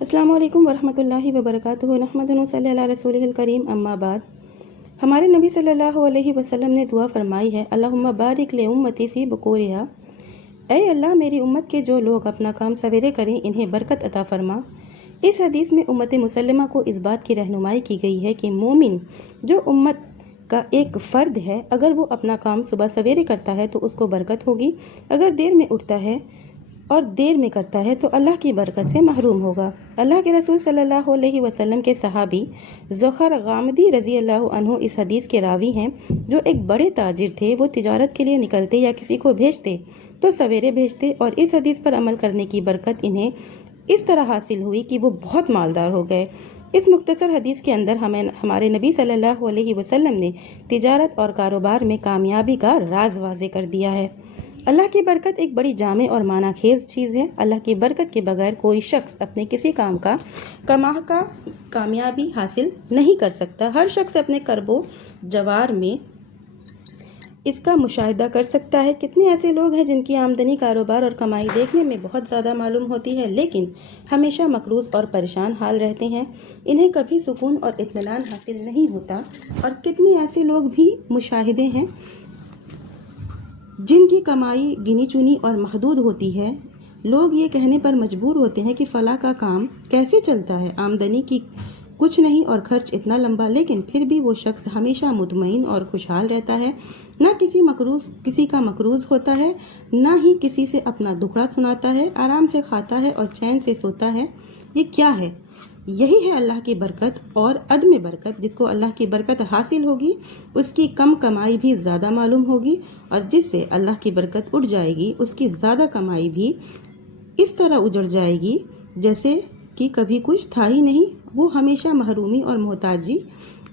अस्सलामु अलैकुम वरहमतुल्लाहि वबरकातुहू नहमदुहु सल्ली अला रसूलिहिल करीम अम्मा बाद। हमारे नबी सल्लल्लाहु अलैहि वसल्लम ने दुआ फरमाई है, अल्लाहुम्मा बारिक ले उम्मती फ़ी बुकूरिहा। ऐ अल्लाह, मेरी उम्मत के जो लोग अपना काम सवेरे करें इन्हें बरकत अता फरमा। इस हदीस में उम्मत मुसल्लमा को इस बात की रहनुमाई की गई है कि मोमिन जो उम्मत का एक फ़र्द है, अगर वो अपना काम सुबह सवेरे करता है तो उसको बरकत होगी, अगर देर में उठता है और देर में करता है तो अल्लाह की बरकत से महरूम होगा। अल्लाह के रसूल सल्लल्लाहु अलैहि वसल्लम के सहाबी ज़ुखर गामदी रज़ी अल्लाह अन्हु इस हदीस के रावी हैं, जो एक बड़े ताजिर थे। वो तिजारत के लिए निकलते या किसी को भेजते तो सवेरे भेजते, और इस हदीस पर अमल करने की बरकत इन्हें इस तरह हासिल हुई कि वो बहुत मालदार हो गए। इस मुख्तसर हदीस के अंदर हमारे नबी सल्लल्लाहु अलैहि वसल्लम ने तिजारत और कारोबार में कामयाबी का राज वाज़े कर दिया है। अल्लाह की बरकत एक बड़ी जामे और माना खेज चीज़ है। अल्लाह की बरकत के बगैर कोई शख्स अपने किसी काम का कामयाबी हासिल नहीं कर सकता। हर शख्स अपने करबो जवार में इसका मुशाहिदा कर सकता है। कितने ऐसे लोग हैं जिनकी आमदनी, कारोबार और कमाई देखने में बहुत ज़्यादा मालूम होती है, लेकिन हमेशा मकरूज़ और परेशान हाल रहते हैं। इन्हें कभी सुकून और इत्मीनान हासिल नहीं होता। और कितने ऐसे लोग भी मुशाहिदे हैं जिनकी कमाई गिनी चुनी और महदूद होती है। लोग ये कहने पर मजबूर होते हैं कि फ़लाँ का काम कैसे चलता है, आमदनी की कुछ नहीं और खर्च इतना लंबा, लेकिन फिर भी वो शख्स हमेशा मुतमईन और खुशहाल रहता है। ना किसी का मकरूज़ होता है, ना ही किसी से अपना दुखड़ा सुनाता है, आराम से खाता है और चैन से सोता है। ये क्या है? यही है अल्लाह की बरकत और अदम बरकत। जिसको अल्लाह की बरकत हासिल होगी उसकी कम कमाई भी ज़्यादा मालूम होगी, और जिससे अल्लाह की बरकत उड़ जाएगी उसकी ज़्यादा कमाई भी इस तरह उजड़ जाएगी जैसे कि कभी कुछ था ही नहीं। वो हमेशा महरूमी और मोहताजी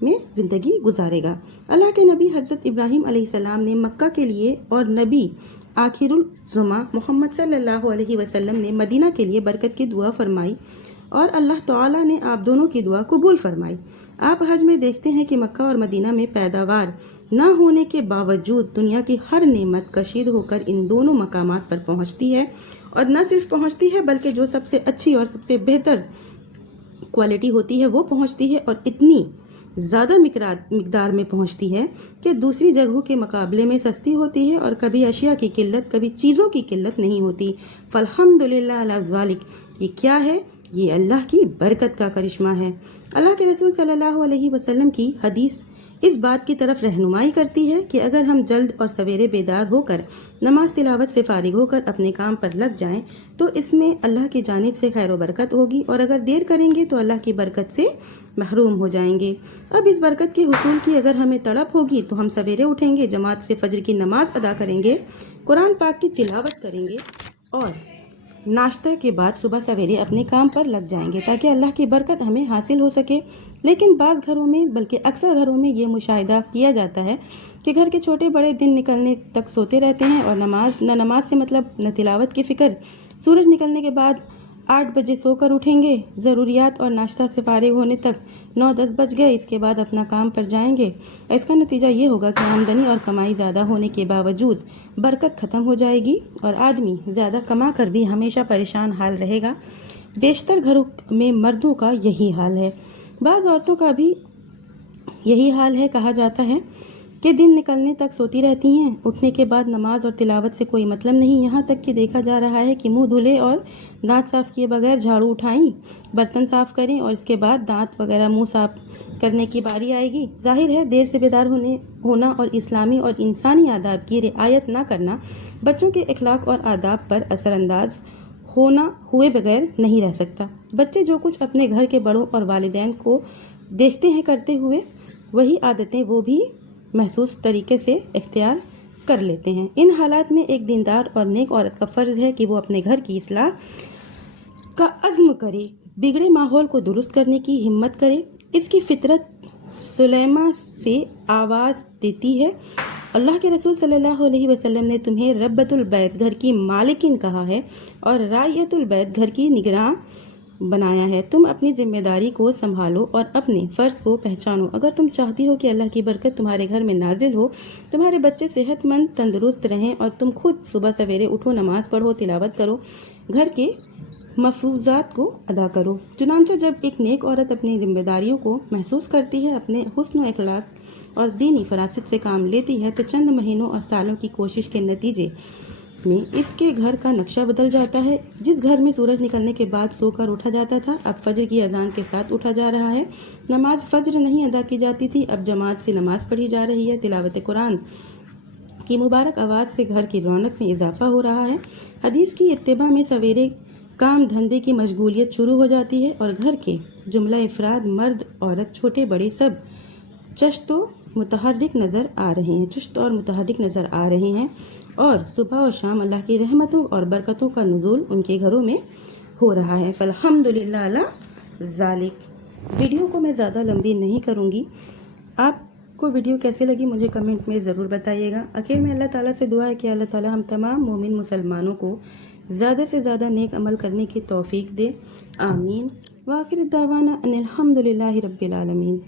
में ज़िंदगी गुजारेगा। अल्लाह के नबी हज़रत इब्राहीम अलैहिस्सलाम ने मक्का के लिए और नबी आखिरुल ज़ुमा मोहम्मद सल्लल्लाहु अलैहि वसल्लम ने मदीना के लिए बरकत की दुआ फरमाई, और अल्लाह ताला ने आप दोनों की दुआ कबूल फरमाई। आप हज में देखते हैं कि मक्का और मदीना में पैदावार ना होने के बावजूद दुनिया की हर नेमत कशीद होकर इन दोनों मकामात पर पहुंचती है, और न सिर्फ पहुंचती है बल्कि जो सबसे अच्छी और सबसे बेहतर क्वालिटी होती है वो पहुंचती है, और इतनी ज़्यादा मिकदार में पहुंचती है कि दूसरी जगहों के मुकाबले में सस्ती होती है, और कभी अशिया की किल्लत, कभी चीज़ों की किल्लत नहीं होती। फल्हम्दुलिल्लाह अला ज़ालिक। ये क्या है? ये अल्लाह की बरकत का करिश्मा है। अल्लाह के रसूल सल्लल्लाहु अलैहि वसल्लम की हदीस इस बात की तरफ रहनुमाई करती है कि अगर हम जल्द और सवेरे बेदार होकर नमाज तिलावत से फारिग होकर अपने काम पर लग जाएं तो इसमें अल्लाह की जानिब से खैर व बरकत होगी, और अगर देर करेंगे तो अल्लाह की बरकत से महरूम हो जाएंगे। अब इस बरकत के हुसूल की अगर हमें तड़प होगी तो हम सवेरे उठेंगे, जमात से फजर की नमाज अदा करेंगे, कुरान पाक की तिलावत करेंगे और नाश्ते के बाद सुबह सवेरे अपने काम पर लग जाएंगे ताकि अल्लाह की बरकत हमें हासिल हो सके। लेकिन बाज़ घरों में, बल्कि अक्सर घरों में ये मुशाहिदा किया जाता है कि घर के छोटे बड़े दिन निकलने तक सोते रहते हैं और नमाज से मतलब न तिलावत की फ़िक्र। सूरज निकलने के बाद 8 बजे सोकर उठेंगे, ज़रूरियात और नाश्ता से फारिग होने तक 9-10 बज गए, इसके बाद अपना काम पर जाएंगे। इसका नतीजा ये होगा कि आमदनी और कमाई ज़्यादा होने के बावजूद बरकत ख़त्म हो जाएगी और आदमी ज़्यादा कमा कर भी हमेशा परेशान हाल रहेगा। बेशतर घरों में मर्दों का यही हाल है, बाज़ औरतों का भी यही हाल है। कहा जाता है कि दिन निकलने तक सोती रहती हैं, उठने के बाद नमाज और तिलावत से कोई मतलब नहीं। यहाँ तक कि देखा जा रहा है कि मुंह धुले और दांत साफ़ किए बगैर झाड़ू उठाएं, बर्तन साफ़ करें और इसके बाद दांत वगैरह मुंह साफ़ करने की बारी आएगी। जाहिर है देर से बेदार होना और इस्लामी और इंसानी आदाब की रिआयत ना करना बच्चों के अखलाक और आदाब पर असरअंदाज होना हुए बगैर नहीं रह सकता। बच्चे जो कुछ अपने घर के बड़ों और वालिदैन को देखते हैं करते हुए, वही आदतें वो भी महसूस तरीके से इख्तियार कर लेते हैं। इन हालात में एक दीनदार और नेक औरत का फ़र्ज़ है कि वो अपने घर की इस्लाह का अज़्म करे, बिगड़े माहौल को दुरुस्त करने की हिम्मत करे। इसकी फितरत सुलैमा से आवाज़ देती है। अल्लाह के रसूल सल्लल्लाहु अलैहि वसल्लम ने तुम्हें रब्बतुल बैत घर की मालिकिन कहा है और रायतुल बैत घर की निगरान بنایا ہے۔ تم اپنی ذمہ داری کو سنبھالو اور اپنے فرض کو پہچانو۔ اگر تم چاہتی ہو کہ اللہ کی برکت تمہارے گھر میں نازل ہو، تمہارے بچے صحت مند تندرست رہیں اور تم خود صبح سویرے اٹھو، نماز پڑھو، تلاوت کرو، گھر کے مفروضات کو ادا کرو۔ چنانچہ جب ایک نیک عورت اپنی ذمہ داریوں کو محسوس کرتی ہے، اپنے حسن و اخلاق اور دینی فراست سے کام لیتی ہے، تو چند مہینوں اور سالوں کی کوشش کے نتیجے میں اس کے گھر کا نقشہ بدل جاتا ہے۔ جس گھر میں سورج نکلنے کے بعد سو کر اٹھا جاتا تھا، اب فجر کی اذان کے ساتھ اٹھا جا رہا ہے۔ نماز فجر نہیں ادا کی جاتی تھی، اب جماعت سے نماز پڑھی جا رہی ہے۔ تلاوت قرآن کی مبارک آواز سے گھر کی رونق میں اضافہ ہو رہا ہے۔ حدیث کی اتباع میں سویرے کام دھندے کی مشغولیت شروع ہو جاتی ہے اور گھر کے جملہ افراد، مرد عورت، چھوٹے بڑے، سب چست اور متحرک نظر آ رہے ہیں اور صبح اور شام اللہ کی رحمتوں اور برکتوں کا نزول ان کے گھروں میں ہو رہا ہے۔ فالحمدللہ علی ذالک۔ ویڈیو کو میں زیادہ لمبی نہیں کروں گی۔ آپ کو ویڈیو کیسے لگی مجھے کمنٹ میں ضرور بتائیے گا۔ آخر میں اللہ تعالیٰ سے دعا ہے کہ اللہ تعالیٰ ہم تمام مومن مسلمانوں کو زیادہ سے زیادہ نیک عمل کرنے کی توفیق دے، آمین۔ وآخر دعوانا ان الحمدللہ رب العالمین۔